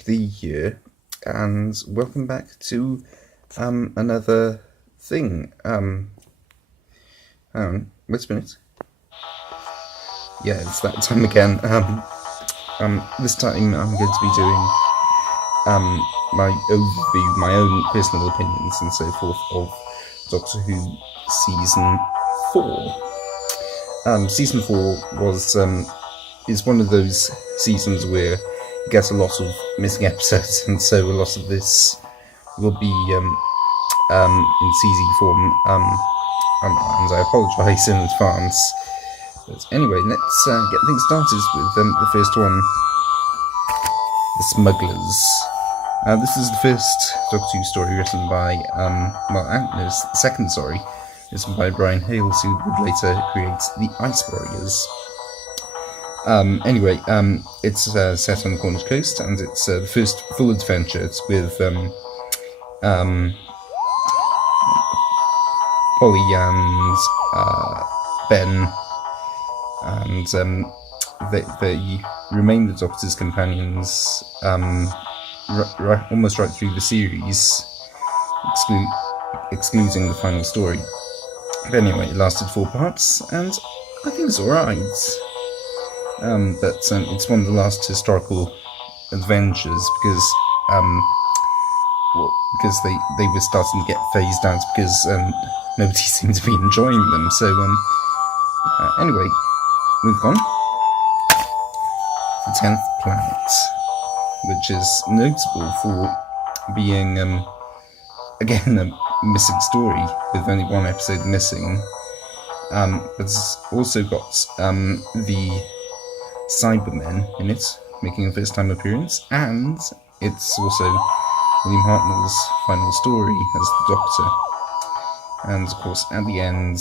the year, and welcome back to another thing. Hang on, wait a minute. Yeah, it's that time again. This time I'm going to be doing my overview, my own personal opinions and so forth of Doctor Who season 4. Season 4 is one of those seasons where you get a lot of missing episodes, and so a lot of this will be in CZ form, and I apologise in advance. But anyway, let's get things started with the first one, The Smugglers. This is the first Doctor Who story written by, the second, written by Brian Hales, who would later create the Ice Warriors. Anyway, it's set on the Cornish coast, and it's the first full adventure. It's with Polly and Ben, and they remain the Doctor's companions almost right through the series, excluding the final story. But anyway, it lasted 4 parts, and I think it's alright. But it's one of the last historical adventures because they were starting to get phased out because nobody seemed to be enjoying them. So anyway, moving on. The 10th Planet, which is notable for being again a missing story with only one episode missing. But it's also got the Cybermen in it, making a first time appearance, and it's also William Hartnell's final story as the Doctor. And of course, at the end,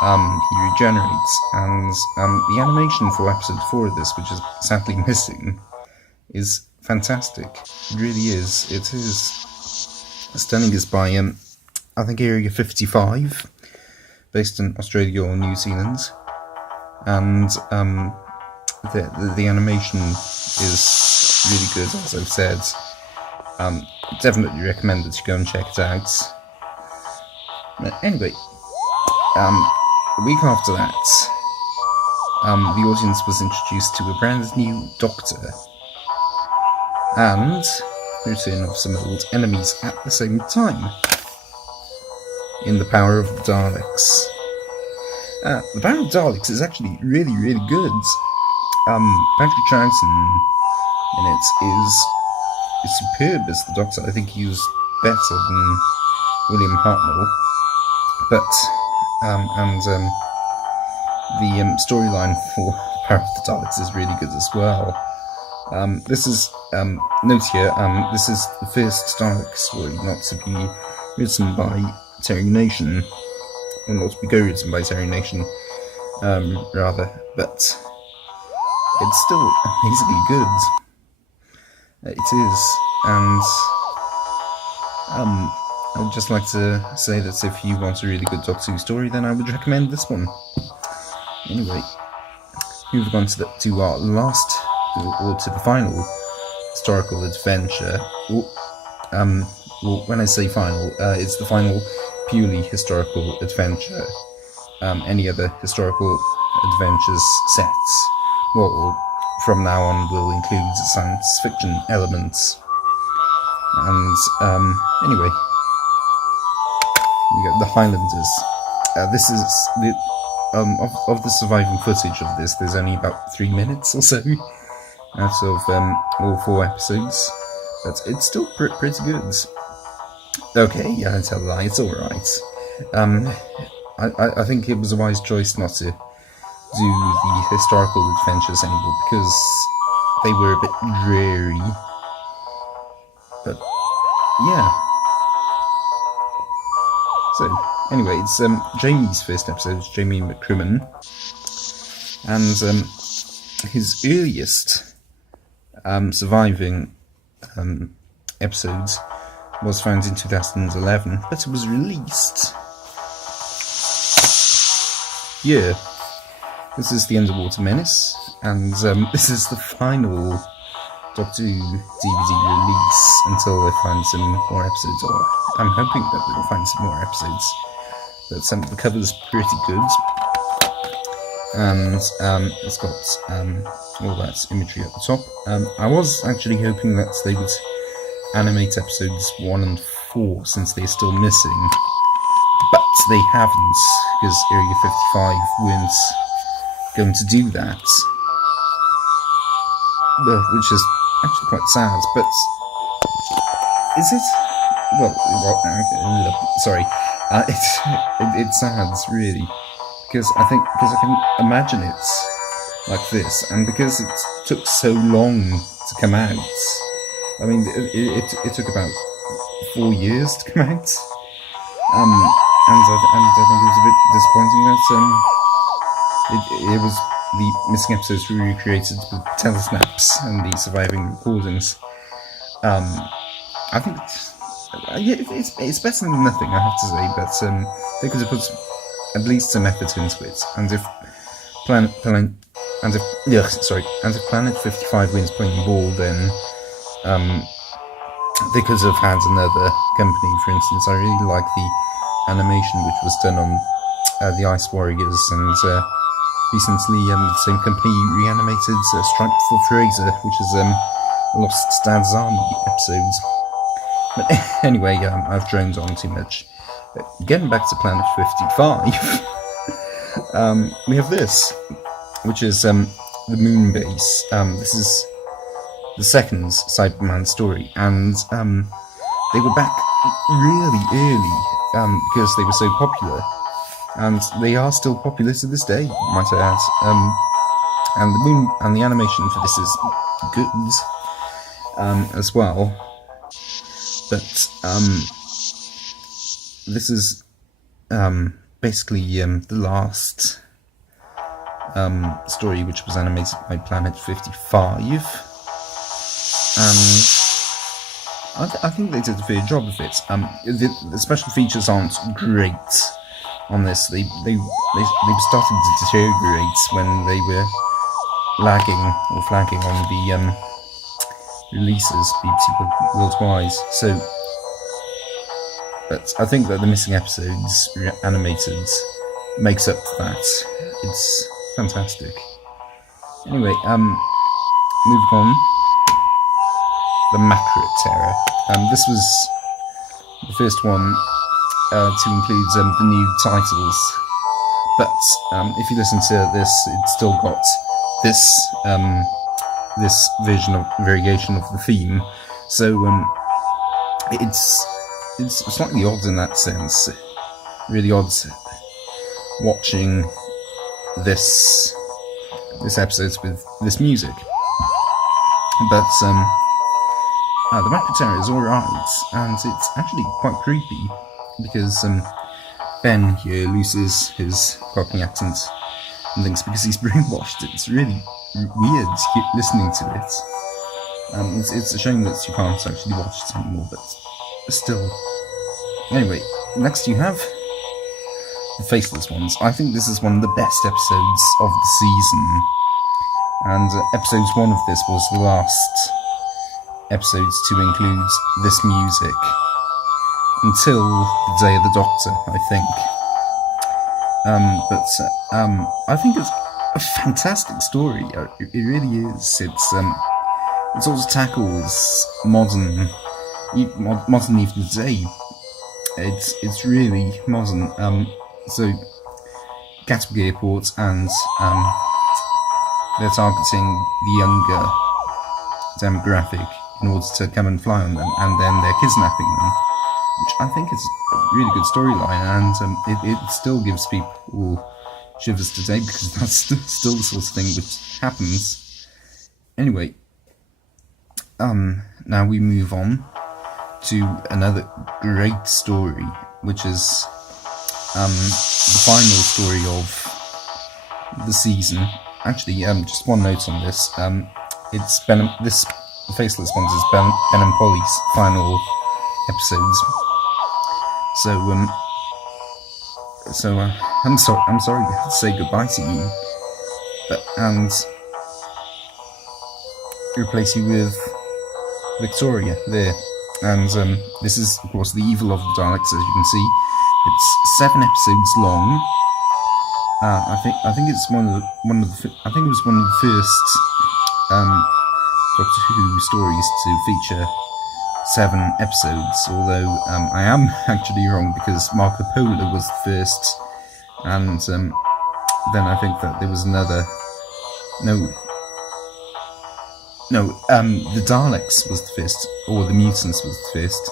he regenerates, and the animation for episode 4 of this, which is sadly missing, is fantastic. It really is. It is stunning. Is by I think Area 55, based in Australia or New Zealand. And the animation is really good, as I've said. Definitely recommend that you go and check it out. But anyway, a week after that, the audience was introduced to a brand new Doctor, and the return of some old enemies at the same time, in The Power of the Daleks. The Power of the Daleks is actually really, really good. Patrick Troughton in it is superb as the Doctor. I think he was better than William Hartnell. But, the storyline for The Power of the Daleks is really good as well. This is, note here, this is the first Dalek story not to be written by Terry Nation. Or not to be co-written by Terry Nation, rather, but it's still amazingly good. It is, and I'd just like to say that if you want a really good Doctor Who story, then I would recommend this one. Anyway, moving on to our last, or to the final historical adventure. Well, when I say final, it's the final purely historical adventure. Any other historical adventures sets, well, from now on will include science fiction elements. And anyway, you got the Highlanders. This is the of the surviving footage of this. There's only about 3 minutes or so out of all 4 episodes, but it's still pretty good. Okay, yeah, I tell a lie, it's alright. I think it was a wise choice not to do the historical adventures anymore, because they were a bit dreary. But, yeah. So, anyway, it's Jamie's first episode, it's Jamie McCrimmon, and his earliest surviving episodes was found in 2011, but it was released. Yeah, this is the Underwater Menace, and this is the final Doctor Who DVD release until they find some more episodes, or I'm hoping that they'll find some more episodes. But the cover's pretty good, and it's got all that imagery at the top. I was actually hoping that they would animate episodes 1 and 4, since they're still missing, but they haven't, because Area 55 weren't going to do that, which is actually quite sad. But is it? Well, sorry, it's sad, really, because I can imagine it like this, and because it took so long to come out. I mean, it took about 4 years to come out, and I think it was a bit disappointing that it was the missing episodes were recreated with telesnaps and the surviving recordings. I think it's better than nothing, I have to say, but they could have put at least some effort into it. And if Planet 55 wins playing ball, then they could have had another company. For instance, I really like the animation which was done on the Ice Warriors, and recently the same company reanimated Stripe for Fraser, which is Lost Dad's Army episodes. But anyway, I've droned on too much. Getting back to Planet 55, we have this, which is the Moonbase. This is the second Cyberman story, and they were back really early because they were so popular, and they are still popular to this day, might I add. And the animation for this is good as well. But this is basically the last story which was animated by Planet 55. I think they did a fair job of it. The special features aren't great on this. They started to deteriorate when they were lagging or flagging on the releases, BBC Worldwide. So, but I think that the missing episodes animated makes up for that. It's fantastic. Anyway, moving on. The Macra Terror. This was the first one to include the new titles, but if you listen to this, it's still got this variation of the theme. So it's slightly odd in that sense. Really odd watching this episode with this music, but the Macra Terror is alright, and it's actually quite creepy, because Ben here loses his Cockney accent and things because he's brainwashed. It's really weird listening to it. It's a shame that you can't actually watch it anymore, but still. Anyway, next you have the Faceless ones. I think this is one of the best episodes of the season, and episode 1 of this was the last episodes to include this music until the Day of the Doctor, I think. I think it's a fantastic story. It really is. It also tackles modern even today. It's really modern. So Gatwick Airport, and they're targeting the younger demographic in order to come and fly on them, and then they're kidnapping them, which I think is a really good storyline, and it still gives people shivers today, because that's still the sort of thing which happens. Anyway, now we move on to another great story, which is the final story of the season. Actually, just one note on this. It's this Faceless ones is Ben and Polly's final episodes. So I'm sorry to say goodbye to you, but replace you with Victoria there. And this is, of course, the evil of the Daleks, as you can see. It's 7 episodes long. I think it's one of the I think it was one of the first Doctor Who stories to feature 7 episodes. Although I am actually wrong, because Marco Polo was the first, and then I think that there was another. The Daleks was the first, or the Mutants was the first,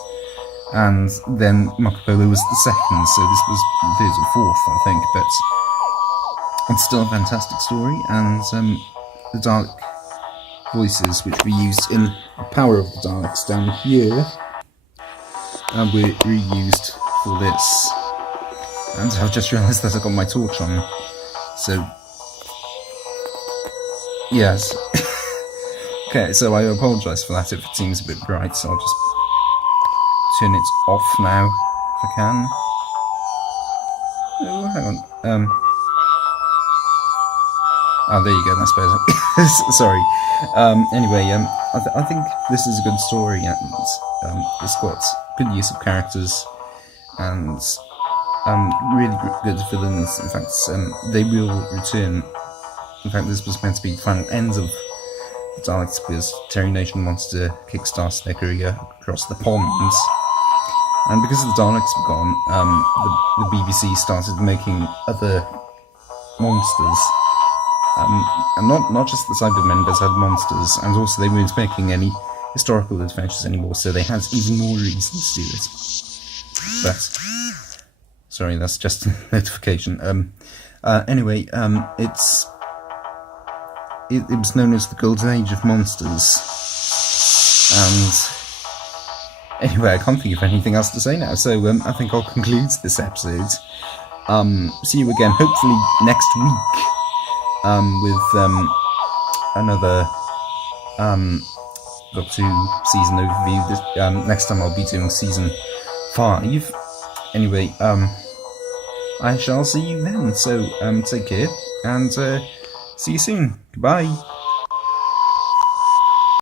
and then Marco Polo was the second, so this was the third or fourth, I think, but it's still a fantastic story, and the Dalek voices, which we used in The Power of the Daleks down here, were reused for this. And I've just realised that I've got my torch on, so yes. Okay, so I apologise for that if it seems a bit bright, so I'll just turn it off now, if I can. Oh, hang on. Oh, there you go, that's better. Sorry. Anyway, I think this is a good story, and it's got good use of characters, and really good villains. In fact, they will return. In fact, this was meant to be the final end of the Daleks, because Terry Nation wants to kickstart their career across the ponds. And because the Daleks were gone, the BBC started making other monsters. And not just the Cybermen, but other monsters. And also they weren't making any historical adventures anymore, so they had even more reason to do it. But, sorry, that's just a notification. Anyway, it was known as the Golden Age of Monsters. And anyway, I can't think of anything else to say now, so I think I'll conclude this episode. See you again, hopefully next week, with another Doctor Who season overview. Next time I'll be doing season 5. Anyway, I shall see you then, so take care, and see you soon. Goodbye.